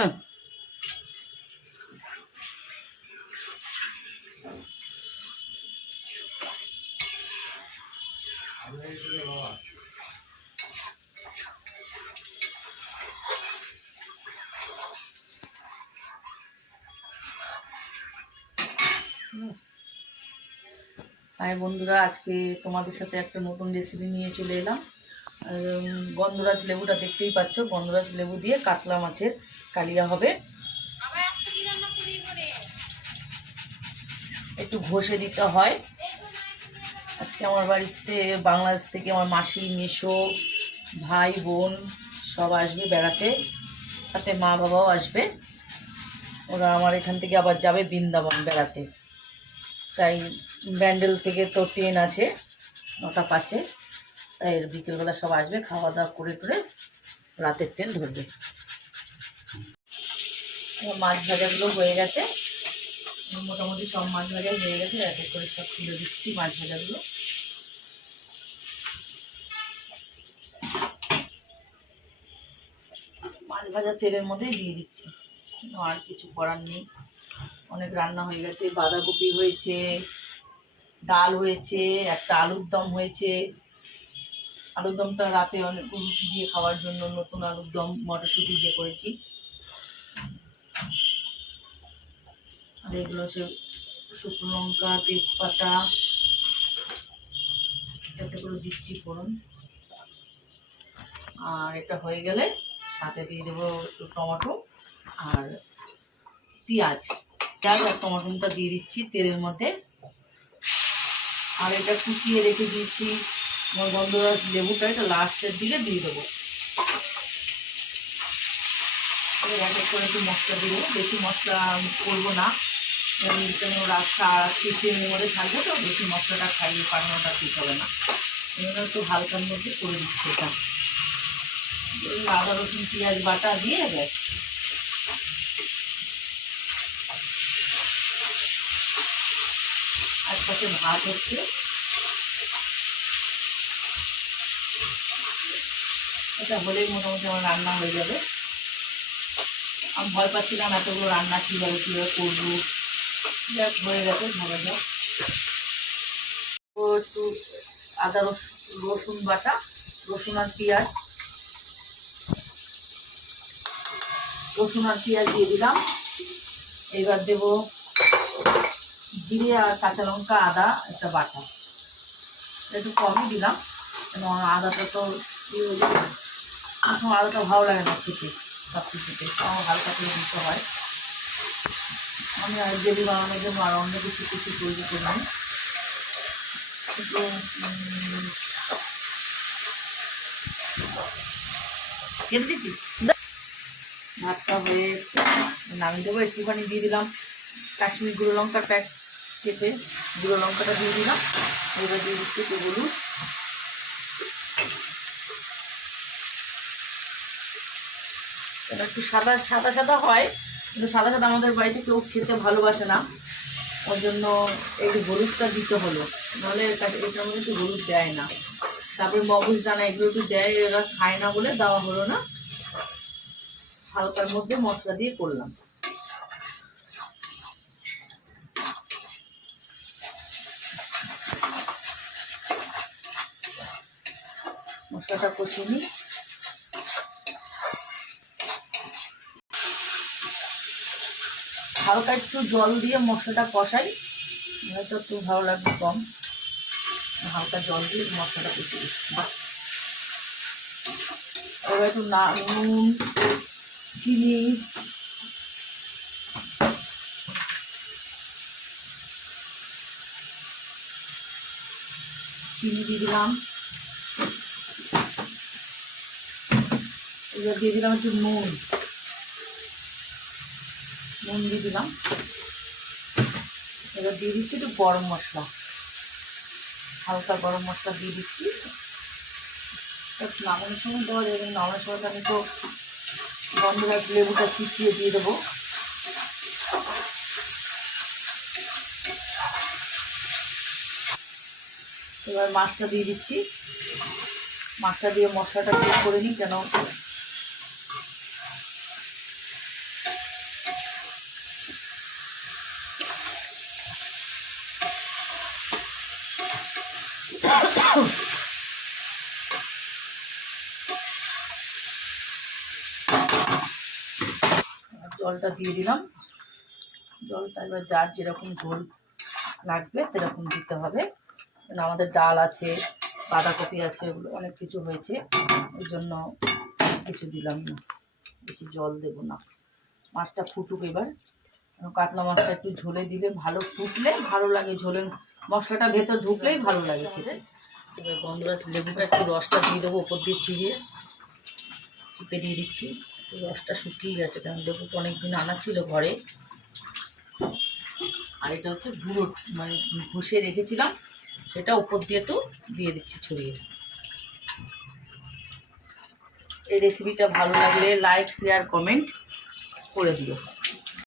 High বন্ধুরা আজকে তোমাদের সাথে একটা নতুন রেসিপি নিয়ে চলে এলাম। গন্ধরাজ লেবুটা দেখতেই পাচ্ছ। গন্ধরাজ লেবু দিয়ে কাতলা মাছের কালিয়া হবে। একটু ঘষে দিতে হয়। আজকে আমার বাড়িতে বাংলাদেশ থেকে আমার মাসি মেশো ভাই বোন সব আসবে বেড়াতে। সাথে মা বাবাও আসবে। ওরা আমার এখান থেকে আবার যাবে বৃন্দাবন বেড়াতে। তাই ব্যান্ডেল থেকে তো ট্রেন আছে নটা পাঁচে। এর বিকেলবেলা সব আসবে খাওয়া দাওয়া করে করে রাতের ট্রেন ধরবে। মাছ ভাজাগুলো হয়ে গেছে। মোটামুটি সব মাছ ভাজা হয়ে গেছে এক করে সব তুলে দিচ্ছি মাছ ভাজাগুলো। মাছ ভাজা তেলের মধ্যেই দিয়ে দিচ্ছি। আর কিছু করার নেই। অনেক রান্না হয়ে গেছে, বাঁধাকপি হয়েছে, ডাল হয়েছে, একটা আলুর দম হয়েছে। আলুর দমটা রাতে অনেক রুটি দিয়ে খাওয়ার জন্য নতুন আলুর দম মটরশুঁটি দিয়ে করেছি। আর এগুলো সে শুকনো লঙ্কা, তেজপাতা, একটা করে দিচ্ছি ফোড়ন। আর এটা হয়ে গেলে সাথে দিয়ে দেবো একটু টমেটো আর পেঁয়াজ। পেঁয়াজ আর টমেটোটা দিয়ে দিচ্ছি তেলের মধ্যে। আর এটা কুচিয়ে রেখে দিয়েছি আমার গন্ধরাজ লেবুটা এটা লাস্টের দিকে দিয়ে দেবো। এক এক করে একটু মশলা দিয়ে দেবো। বেশি মশলা করব না। কেন রাস্তা চিকেনের মধ্যে থাকবে তো, বেশি মশলাটা খাইয়ে পাঠানোটা ঠিক হবে না। জন্য একটু হালকার মধ্যে করে দিচ্ছি এটা আদা, রসুন, পেঁয়াজ বাটা দিয়ে ব্যাস। আর সাথে ভাত হচ্ছে। এটা হলেই মোটামুটি আমার রান্না হয়ে যাবে। আমি ভয় পাচ্ছিলাম এতগুলো রান্না কীভাবে কীভাবে করব। যাক, হয়ে গেছে, ভালো যাক। একটু আদা রস- রসুন বাটা, রসুন আর পেঁয়াজ। রসুন আর পেঁয়াজ দিয়ে দিলাম। এবার দেবো জিরে আর কাঁচা লঙ্কা, আদা, একটা বাটা। একটু কমই দিলাম এবং আদাটা তো ইয়ে হয়ে আমার আদাটা ভালো লাগে না খেতে, সব কিছুতে। আমার হালকা করে দিতে হয়। আমি আর জেলি বানানোর জন্য আর অন্য কিছু কিছু তৈরি করলাম কিন্তু ভাতটা হয়ে এসছে নামিয়ে দেবো, একটুখানি দিয়ে দিলাম কাশ্মীর গুঁড়ো লঙ্কার প্যাক কেটে গুঁড়ো লঙ্কাটা দিয়ে দিলাম। এবার দিয়ে দিচ্ছি একটু হলুদ। একটু সাদা সাদা সাদা হয়, কিন্তু সাদা সাদা আমাদের বাড়িতে কেউ খেতে ভালোবাসে না। ওর জন্য একটু হলুদটা দিতে হলো। নাহলে এটা- এটার মধ্যে একটু হলুদ দেয় না। তারপরে মগজ দানা এগুলো একটু দেয়, এরা খায় না বলে দেওয়া হলো না। হালকার মধ্যে মশলা দিয়ে করলাম। মশলাটা কষিয়ে নিই। হালকা একটু জল দিয়ে মশলাটা কষাই হয়তো একটু ভালো লাগবে কম। হালকা জল দিয়ে মশলাটা বাহ। এবার একটু না, নুন, চিনি চিনি দিয়ে দিলাম। এবার দিয়ে দিলাম একটু নুন। নুন দিয়ে দিলাম। এবার দিয়ে দিচ্ছি একটু গরম মশলা। হালকা গরম মশলা দিয়ে দিচ্ছি। নামানোর সময় দেওয়া যাবে নামানোর সময় আমি তো গন্ধ গন্ধরাজ লেবুটা চিপিয়ে দিয়ে দেবো। এবার মাছটা দিয়ে দিচ্ছি। মাছটা দিয়ে মশলাটা চেক করে নিই, কেন জলটা দিয়ে দিলাম। জলটা এবার যার যেরকম ঝোল লাগবে সেরকম দিতে হবে। আমাদের ডাল আছে, বাঁধাকপি আছে, ওগুলো অনেক কিছু হয়েছে। ওই জন্য কিছু দিলাম না। বেশি জল দেব না। মাছটা ফুটুক এবার। কাতলা মাছটা একটু ঝোলে দিলে ভালো ফুটলে ভালো লাগে। ঝোলের মশলাটা ভেতর ঢুকলেই ভালো লাগে খেতে। এবার গন্ধরাজ লেবুটা একটু রসটা দিয়ে দেবো, ওপর দিয়ে চিড়িয়ে চিপে দিয়ে দিচ্ছি। রসটা শুকিয়ে গেছে, কারণ লেবুটা অনেক দিন আনা ছিল ঘরে। আর এটা হচ্ছে গুঁড়ো মানে ঘষে রেখেছিলাম, সেটা উপর দিয়ে একটু দিয়ে দিচ্ছি ছড়িয়ে। এই রেসিপিটা ভালো লাগলে লাইক শেয়ার কমেন্ট করে দিও।